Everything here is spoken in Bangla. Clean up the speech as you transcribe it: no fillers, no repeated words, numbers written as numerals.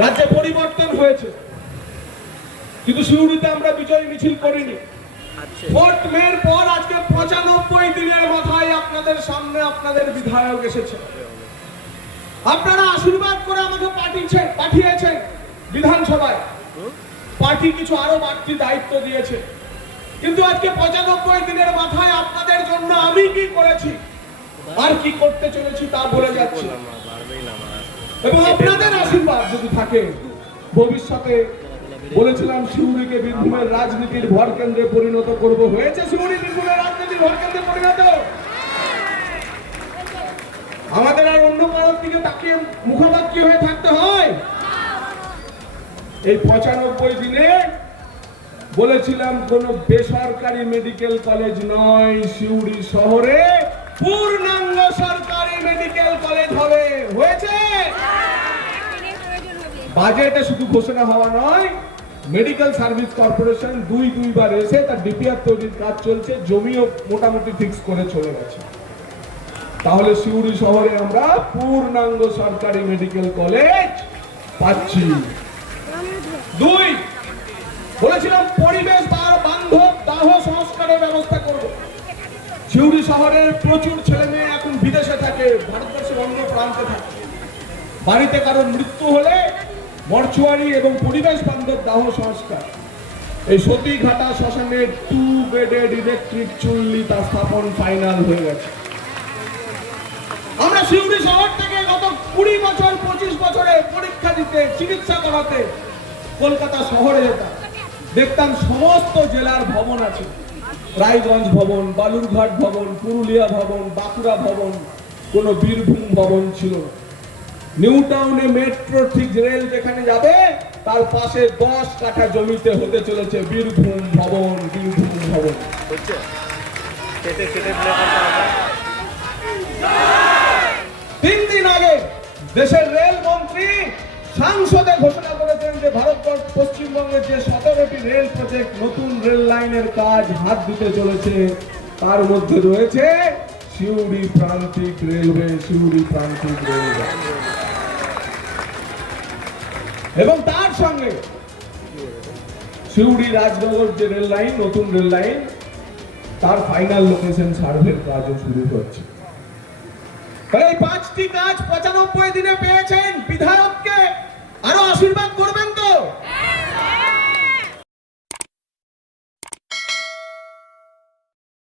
রাজ্যে পরিবর্তন হয়েছে, কিন্তু সিউড়িতে আমরা বিজয় মিছিল করিনি। 4 মের পর আজকে 95 দিনের মাথায় আপনাদের সামনে আপনাদের বিধায়ক এসেছে। আপনারা আশীর্বাদ করে আমাকে পাঠিয়েছেন বিধানসভায়। পার্টি কিছু আরো বাড়তি দায়িত্ব দিয়েছে, কিন্তু আজকে 95 দিনের মাথায় আপনাদের জন্য আমি কি করেছি আর কি করতে চলেছি তা বলে যাচ্ছি। এবং আপনাদের আশীর্বাদ যদি থাকে, ভবিষ্যতে বলেছিলাম সিউড়িকে বীরভূমের রাজনীতির ভর কেন্দ্রে পরিণত করব, হয়েছে সিউড়ি বীরভূমের রাজনীতির ভর কেন্দ্রে পরিণত। আমাদের আর অন্য কারোর দিকে তাকিয়ে মুখোমুখি হয়ে থাকতে হয়? এই 95 দিনে বলেছিলাম কোন বেসরকারি মেডিকেল কলেজ নয়, সিউড়ি শহরে পূর্ণাঙ্গ সরকারি মেডিকেল কলেজ হবে। হয়েছে? বাজেটে শুধু ঘোষণা হওয়া নয়, মেডিকেল সার্ভিস কর্পোরেশন দুইবার এসে তার ডিপিআর তৈরির কাজ চলছে, জমিও মোটামুটি ফিক্স করে চলে গেছে। তাহলে সিউড়ি শহরে আমরা পূর্ণাঙ্গ সরকারি মেডিকেল কলেজ পাচ্ছি। 2, বলেছিলাম পরিবেশ বান্ধব দাহ সংস্কারের ব্যবস্থা করব। সিউড়ি শহরের প্রচুর ছেলে মেয়ে এখন বিদেশে থাকে, ভারতবর্ষের অন্য প্রান্তে থাকে। বাড়িতে কারোর মৃত্যু হলে মর্চুয়ারি এবং পরিবেশ বান্ধব দাহ সংস্কার, এই সতীঘাটা শ্মশানের 2 বেডেড ইলেকট্রিক চুল্লি তা স্থাপন ফাইনাল হয়ে গেছে। আমরা সিউড়ি শহর থেকে গত 20 বছর 25 বছরে পরীক্ষা দিতে, চিকিৎসা করাতে কলকাতা শহরে যেতাম, দেখতাম সমস্ত জেলার ভবন আছে। রায়গঞ্জ ভবন, বালুরঘাট ভবন, পুরুলিয়া ভবন, বাঁকুড়া ভবন, কোনো বীরভূম ভবন ছিল না। নিউ টাউনে মেট্রো ঠিক রেল যেখানে যাবে তার পাশে 10 কাঠা জমিতে হতে চলেছে বীরভূম ভবন। বীরভূম ভবন 3 দিন আগে দেশের রেল মন্ত্রী সংসদে ঘোষণা করেছেন যে ভারতবর্ষ পশ্চিমবঙ্গের যে 17টি রেল প্রজেক্ট, নতুন রেল লাইনের কাজ হাত দিতে চলেছে, তার মধ্যে রয়েছে সিউড়ি প্রান্তিক রেলওয়ে। সিউড়ি প্রান্তিক রেলওয়ে এবং তার সঙ্গে সিউড়ি রাজনগর যে রেল লাইন, নতুন রেল লাইন, তার ফাইনাল লোকেশন সার্ভের কাজও শুরু হচ্ছে। এই 5টি কাজ 95 দিনে পেয়েছেন। বিধায়ককে আরো আশীর্বাদ করবেন তো?